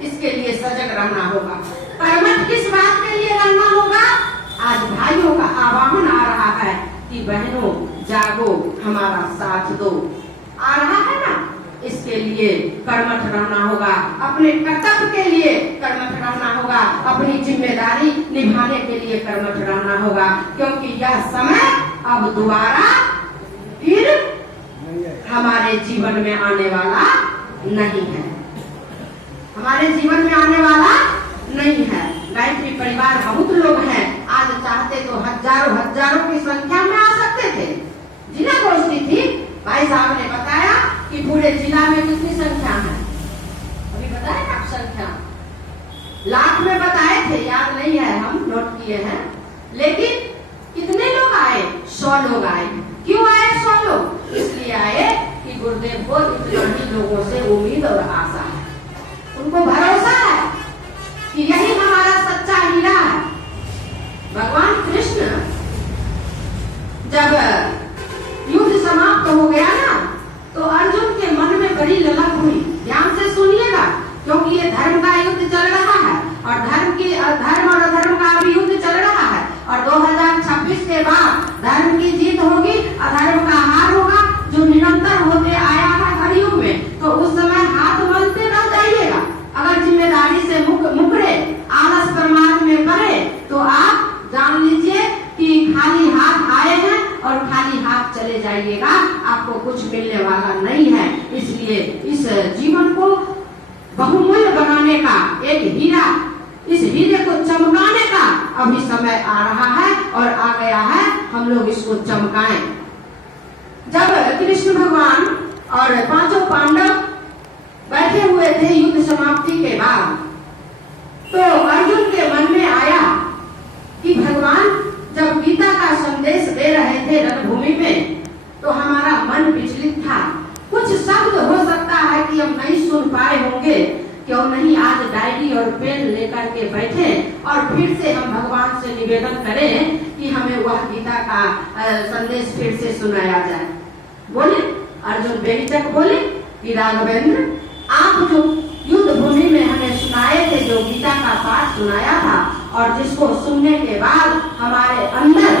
इसके लिए सजग रहना होगा। कर्मठ किस बात के लिए रहना होगा? आज भाइयों का आह्वान आ रहा है कि बहनों जागो, हमारा साथ दो। आ रहा है ना, इसके लिए कर्मठ रहना होगा, अपने कर्तव्य के लिए कर्मठ रहना होगा, अपनी जिम्मेदारी निभाने के लिए कर्मठ रहना होगा, क्योंकि यह समय अब दोबारा फिर हमारे जीवन में आने वाला नहीं है, हमारे जीवन में आने वाला नहीं है। गायत्री परिवार बहुत लोग हैं, आज चाहते तो हजारों की संख्या में आ सकते थे। जिला गोष्ठी थी, भाई साहब ने बताया कि पूरे जिला में कितनी संख्या है, अभी बताए ना संख्या, लाख में बताए थे, याद नहीं है, हम नोट किए हैं। लेकिन कितने लोग आए? 100 लोग आए। क्यों आए 100 लोग? इसलिए आए कि गुरुदेव को इतना ही लोगों से उम्मीद और आशा है, उनको भरोसा है कि यही हमारा सच्चा हीरा है। भगवान कृष्ण जब युद्ध समाप्त हो गया ना, तो अर्जुन के मन में बड़ी ललक हुई। ध्यान से सुनिएगा, क्योंकि ये धर्म का युद्ध चल रहा है और धर्म और अधर्म का भी युद्ध चल रहा है, और 2026 के बाद धर्म की जीत होगी, अधर्म का हार होगा, जो निरंतर होते आया है हर युग में। तो उस समय हाथ मलते न जाइएगा। अगर जिम्मेदारी से मुकरे, आलस प्रमाद में पड़े, तो आप जान लीजिए कि खाली हाथ आए हैं और खाली हाथ चले जाइएगा, आपको कुछ मिलने वाला नहीं है। इसलिए इस जीवन को बहुमूल्य बनाने का एक हीरा, इस हीरे को चमकाने का अभी समय आ रहा है और आ गया है, हम लोग इसको चमकाएं। जब कृष्ण भगवान और 5 पांडव बैठे हुए थे युद्ध समाप्ति के बाद, तो अर्जुन के मन में आया कि भगवान जब गीता का संदेश दे रहे थे रणभूमि में, तो हमारा मन विचलित था। कुछ शब्द हो सकता है कि हम नहीं सुन पाए होंगे, क्यों नहीं आज डायरी और पेन लेकर के बैठे और फिर से हम भगवान से निवेदन करें कि हमें वह गीता का संदेश फिर से सुनाया जाए। बोले अर्जुन बेहिचक बोले कि राघवेंद्र, आप जो युद्ध भूमि में हमें सुनाए थे, जो गीता का पाठ सुनाया था, और जिसको सुनने के बाद हमारे अंदर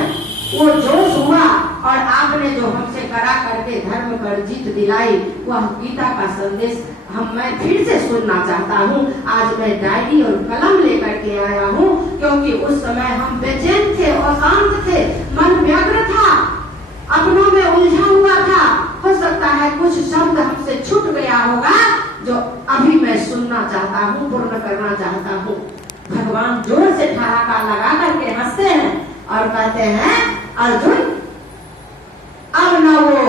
वो जोश हुआ और आपने जो हमसे करा करके धर्म पर जीत दिलाई, वह गीता का संदेश मैं फिर से सुनना चाहता हूँ। आज मैं डायरी और कलम लेकर के आया हूँ, क्योंकि उस समय हम बेचैन थे, अशांत थे, मन व्यग्र था, अपनों में उलझा हुआ था। हो सकता है कुछ शब्द हमसे छूट गया होगा, जो अभी मैं सुनना चाहता हूँ, पूर्ण करना चाहता हूँ। भगवान जोर से ठहाका लगा करके हंसते हैं और कहते हैं, अर्जुन, अब न वो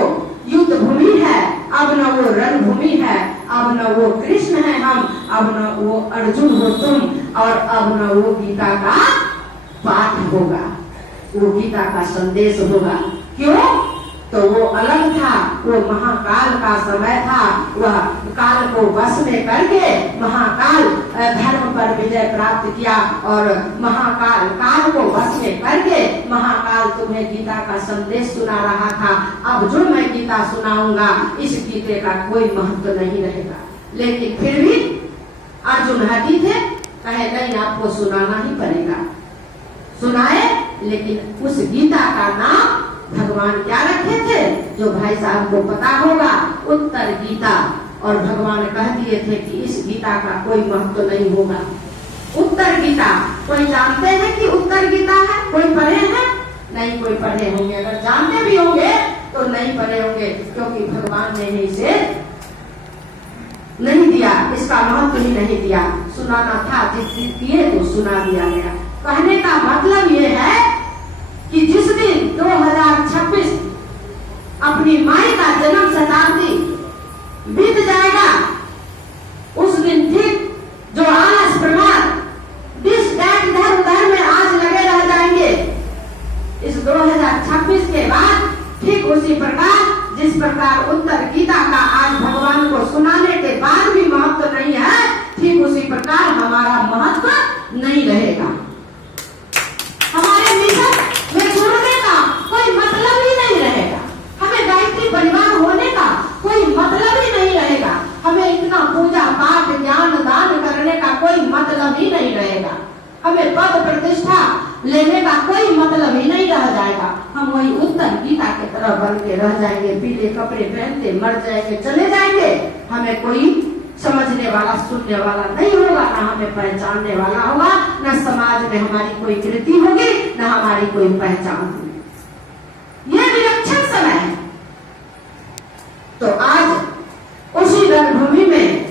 युद्ध भूमि है, अब न वो रणभूमि है, अब न वो कृष्ण है हम, अब न वो अर्जुन हो तुम, और अब न वो गीता का पाठ होगा, वो गीता का संदेश होगा। क्यों? तो वो अलग था, वो महाकाल का समय था। वह काल को वश में करके महाकाल धर्म पर विजय प्राप्त किया, और महाकाल काल को वश में करके महाकाल तुम्हें गीता का संदेश सुना रहा था। अब जो मैं गीता सुनाऊंगा, इस गीते का कोई महत्व नहीं रहेगा। लेकिन फिर भी अर्जुन हटी थे, कहे नहीं, आपको सुनाना ही पड़ेगा। सुनाए, लेकिन उस गीता का नाम भगवान क्या रखे थे, जो भाई साहब को पता होगा, उत्तर गीता। और भगवान कह दिए थे कि इस गीता का कोई महत्व नहीं होगा। उत्तर गीता कोई जानते हैं कि उत्तर गीता है? कोई पढ़े हैं? नहीं कोई पढ़े होंगे, अगर जानते भी होंगे तो नहीं पढ़े होंगे, क्योंकि भगवान ने इसे नहीं दिया, इसका महत्व ही नहीं दिया। सुनाना था, जिस दिए तो सुना दिया गया। कहने का मतलब ये है कि जिस दिन 2026 अपनी माई का जन्म शताब्दी बीत जाएगा, उस दिन ठीक जो आलस प्रमाद इधर उधर में आज लगे रह जाएंगे, इस 2026 के बाद ठीक उसी प्रकार जिस प्रकार उत्तर गीता का आज भगवान को सुनाने के बाद भी महत्व नहीं है, ठीक उसी प्रकार हमारा महत्व नहीं रहेगा। हमारे मिशन में जुड़ने का कोई मतलब ही नहीं रहेगा, हमें गायत्री परिवार होने का कोई मतलब ही नहीं रहेगा, हमें इतना पूजा पाठ ज्ञान दान करने का प्रतिष्ठा लेने का कोई मतलब ही नहीं रह जाएगा। हम वही उत्तर गीता की तरह बन के रह जाएंगे, पीले कपड़े पहनते मर जाएंगे, चले जाएंगे। हमें कोई समझने वाला सुनने वाला नहीं होगा, ना हमें पहचानने वाला होगा, ना समाज में हमारी कोई कृति होगी, ना हमारी कोई पहचान होगी। ये विलक्षण समय है। तो आज उसी रणभूमि में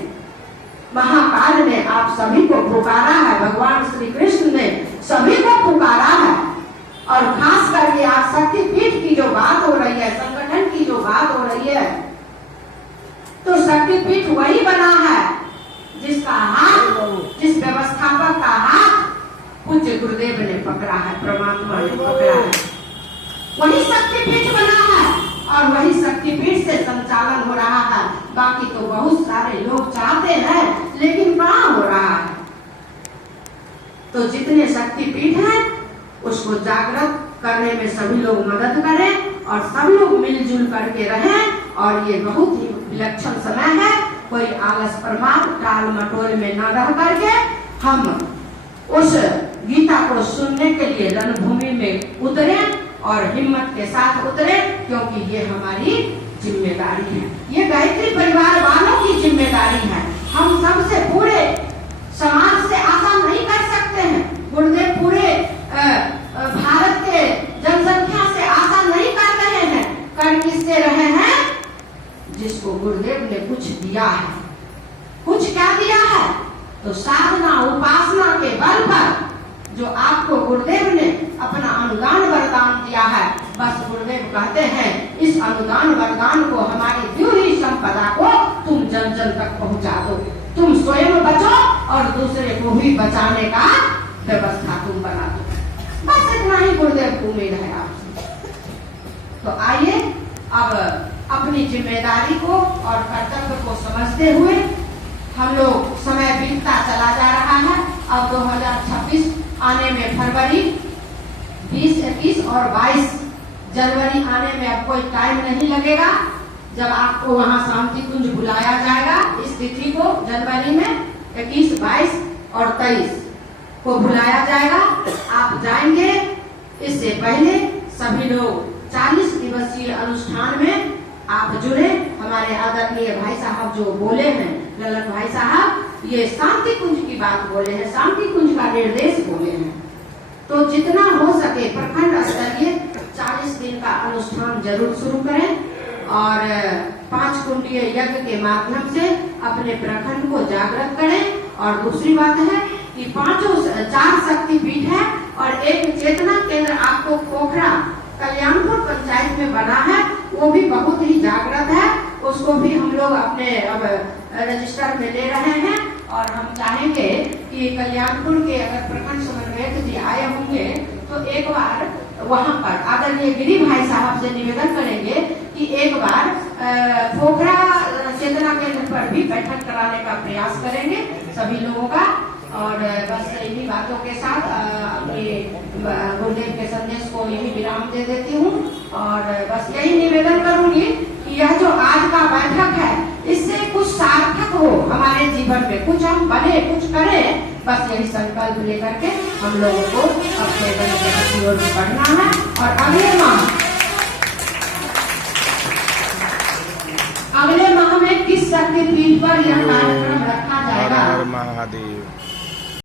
महाकाल ने आप सभी को पुकारा है, भगवान श्री कृष्ण ने सभी को पुकारा है। और खास करके आज शक्तिपीठ की जो बात हो रही है, संगठन की जो बात हो रही है, तो शक्तिपीठ वही बना है जिसका हाथ, जिस व्यवस्थापक का हाथ पूज्य गुरुदेव ने पकड़ा है, परमात्मा ने पकड़ा है, वही शक्तिपीठ बना है और वही शक्तिपीठ से संचालन हो रहा है। बाकी तो बहुत सारे लोग चाहते हैं, लेकिन कहाँ हो रहा है। तो जितने शक्तिपीठ हैं उसको जागृत करने में सभी लोग मदद करें और सब लोग मिलजुल करके रहें। और ये बहुत ही विलक्षण समय है। कोई आलस प्रमाद टाल मटोल में न रह करके हम उस गीता को सुनने के लिए रणभूमि में उतरे और हिम्मत के साथ उतरे, क्योंकि ये हमारी जिम्मेदारी है, ये गायत्री परिवार वालों की जिम्मेदारी है। हम सबसे पूरे समाज से आशा नहीं कर सकते हैं। गुरुदेव पूरे भारत के जनसंख्या से आशा नहीं कर रहे हैं। कर किससे रहे हैं? जिसको गुरुदेव ने कुछ दिया है। कुछ क्या दिया है? तो साधना उपासना के बल पर जो आपको गुरुदेव ने अपना अनुदान वरदान दिया है, बस गुरुदेव कहते हैं इस अनुदान वरदान को, हमारी दी हुई संपदा को तुम जन जन तक पहुंचा दो। तुम स्वयं बचो और दूसरे को भी बचाने का व्यवस्था तुम बना दो। बस इतना ही गुरुदेव को उम्मीद है आपसे। तो आइए अब अपनी जिम्मेदारी को और कर्तव्य को समझते हुए हम लोग, समय बीतता चला जा रहा है। अब 2026 आने में फरवरी 20, 21 और 22 जनवरी आने में अब कोई टाइम नहीं लगेगा। जब आपको वहां शांति कुंज बुलाया जाएगा, इस तिथि को जनवरी में 21, 22 और 23 को बुलाया जाएगा, आप जाएंगे। इससे पहले सभी लोग 40 दिवसीय अनुष्ठान में आप जुड़े। हमारे आदरणीय भाई साहब जो बोले हैं, ललन भाई साहब, ये शांति कुंज की बात बोले हैं, शांति कुंज का निर्देश बोले हैं। तो जितना हो सके प्रखंड स्तरीय 40 दिन का अनुष्ठान जरूर शुरू करें और 5 कुंडीय यज्ञ के माध्यम से अपने प्रखंड को जागृत करें। और दूसरी बात है कि 4 शक्तिपीठ है और एक चेतना केंद्र आपको पोखरा कल्याणपुर पंचायत में बना है, वो भी बहुत ही जागृत है। उसको भी हम लोग अपने अब रजिस्टर में ले रहे हैं और हम चाहेंगे कि कल्याणपुर के अगर प्रखंड समन्वयक जी आए होंगे तो एक बार वहां पर आदरणीय गिरी भाई साहब से निवेदन करेंगे कि एक बार पोखरा चेतना केंद्र पर भी बैठक कराने का प्रयास करेंगे सभी लोगों का। और बस इन्हीं बातों के साथ अपने गुरुदेव के संदेश को यही विराम दे देती हूँ और बस यही निवेदन करूंगी कि यह जो आज का बैठक है, इससे कुछ सार्थक हो हमारे जीवन में, कुछ हम बने, कुछ करें। बस यही संकल्प लेकर के हम लोगों को अपने गंतव्य की ओर बढ़ना है। और अगले माह में किस शक्तिपीठ पर यह कार्यक्रम रखा जाएगा? महादेव।